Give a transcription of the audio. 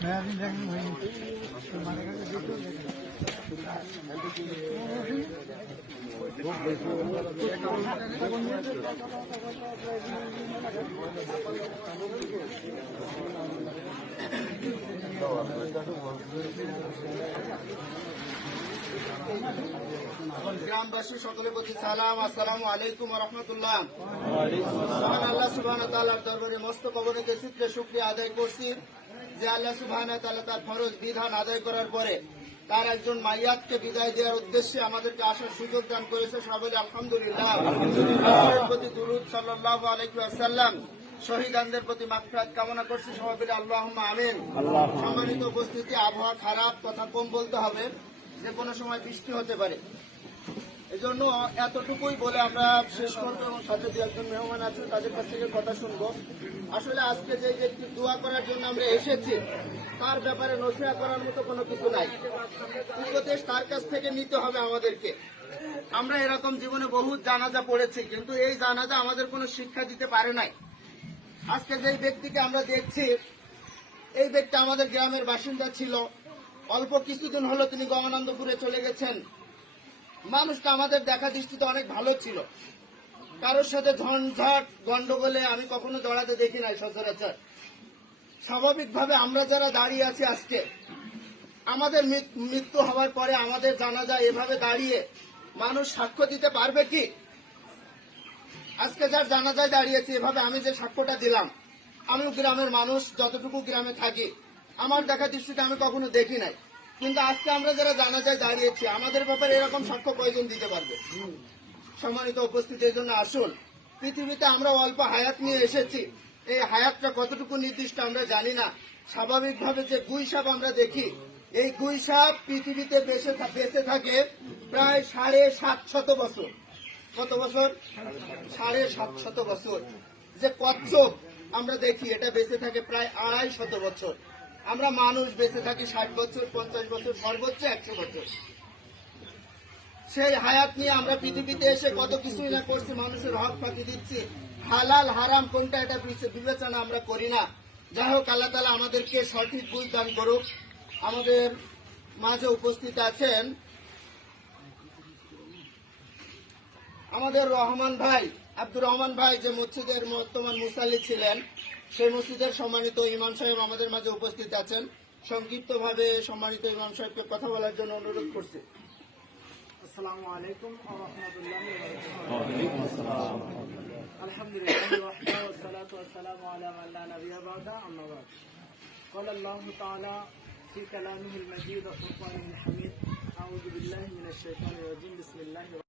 গ্রামবাসী সকলের প্রতি সালাম, আসসালামু আলাইকুম ওয়া রাহমাতুল্লাহ। মহান আল্লাহ সুবহানাহু ওয়া তাআলার দরবারে মস্ত কবরকে চিত্রে শুকরিয়া আদায় করছি যে আল্লাহ সুবহানাহু ওয়া তাআলা তার ফরজ বিধান আদায় করার পরে তার একজন মাইয়াতকে বিদায় দেওয়ার উদ্দেশ্যে আমাদেরকে আসার সুযোগ দান করেছে। সকলে আলহামদুলিল্লাহ। রাসূলের প্রতি দুরূদ সাল্লাল্লাহু আলাইহি ওয়াসাল্লাম, শহীদদের প্রতি মাগফিরাত কামনা করছি। সবাই বলে আল্লাহুম্মা আমিন। সম্মানিত উপস্থিতি, আবহাওয়া খারাপ, কথা কম বলতে হবে, যে কোনো সময় বৃষ্টি হতে পারে। এজন্য এতটুকুই বলে আমরা শেষ করবো এবং সাথে দু একজন মেহমান আছেন তাদের কাছ থেকে কথা শুনবো। আসলে আজকে যে ব্যক্তি দোয়া করার জন্য আমরা এসেছি তার ব্যাপারে নসিহত করার মতো কোনো কিছু নাই। উপদেশ তার কাছ থেকে নিতে হবে আমাদেরকে। আমরা এরকম জীবনে বহু জানাজা পড়েছি, কিন্তু এই জানাজা আমাদের কোনো শিক্ষা দিতে পারে নাই। আজকে যে ব্যক্তিকে আমরা দেখছি, এই ব্যক্তি আমাদের গ্রামের বাসিন্দা ছিল। অল্প কিছুদিন হলো তিনি গঙ্গানন্দপুরে চলে গেছেন। মানুষটা আমাদের দেখা দৃষ্টিতে অনেক ভালো ছিল, কারোর সাথে ঝঞ্ঝাট গন্ডগোলে আমি কখনো জড়াতে দেখি নাই সচরাচর। স্বাভাবিকভাবে আমরা যারা দাঁড়িয়ে আছি আজকে, আমাদের মৃত্যু হওয়ার পরে আমাদের জানাজা এভাবে দাঁড়িয়ে মানুষ সাক্ষ্য দিতে পারবে কি? আজকে যার জানাজায় দাঁড়িয়েছি এভাবে আমি যে সাক্ষ্যটা দিলাম, আমিও গ্রামের মানুষ, যতটুকু গ্রামে থাকি আমার দেখা দৃষ্টিতে আমি কখনো দেখি নাই। কিন্তু আজকে আমরা যারা জানাজায় দাঁড়িয়েছি আমাদের ব্যাপারে এরকম সাক্ষ্য কয়জন দিতে পারবে? সম্মানিত উপস্থিতির জন্য আসুন, পৃথিবীতে আমরা অল্প হায়াত নিয়ে এসেছি, এই হায়াতটা কতটুকু নির্দিষ্ট আমরা জানি না। স্বাভাবিকভাবে যে গুই সাপ আমরা দেখি, এই গুই সাপ পৃথিবীতে বেঁচে থাকে প্রায় 750 বছর। কত বছর? 750 বছর। যে কচ্ছপ আমরা দেখি এটা বেঁচে থাকে প্রায় 250 বছর। আমরা মানুষ বেঁচে থাকি 60 বছর, 50 বছর, সর্বোচ্চ 100 বছর। সেই হায়াত নিয়ে আমরা পৃথিবীতে এসে কত কিছুই না করছি, মানুষের হক ফাঁকি দিচ্ছি, হালাল হারাম কোনটা এটা বিবেচনা আমরা করি না। যাই হোক, আল্লাহ তাআলা আমাদেরকে সঠিক বুঝ দান করুক। আমাদের মাঝে উপস্থিত আছেন আমাদের রহমান ভাই, আব্দুর রহমান ভাই, যে মসজিদের বর্তমান মুসাল্লি ছিলেন, সেই মসজিদের সম্মানিত ইমাম সাহেব আমাদের মাঝে উপস্থিত আছেন। সংক্ষিপ্তভাবে সম্মানিত ইমাম সাহেবকে কথা বলার জন্য অনুরোধ করছি। আসসালামু আলাইকুম ওয়া রাহমাতুল্লাহি ওয়া বারাকাতুহু। আলহামদুলিল্লাহ ওয়াহদাহু ওয়াসসালাতু ওয়াসসালামু আলা মান লা নাবিয়্যা বা'দা, আম্মা বা'দ। ক্বালা আল্লাহু তাআলা ফি কালামিহিল মাজিদ ওয়া ফুরকানিহিল হামিদ। আউযু বিল্লাহি মিনাশ শাইতানির রাজীম। বিসমিল্লাহির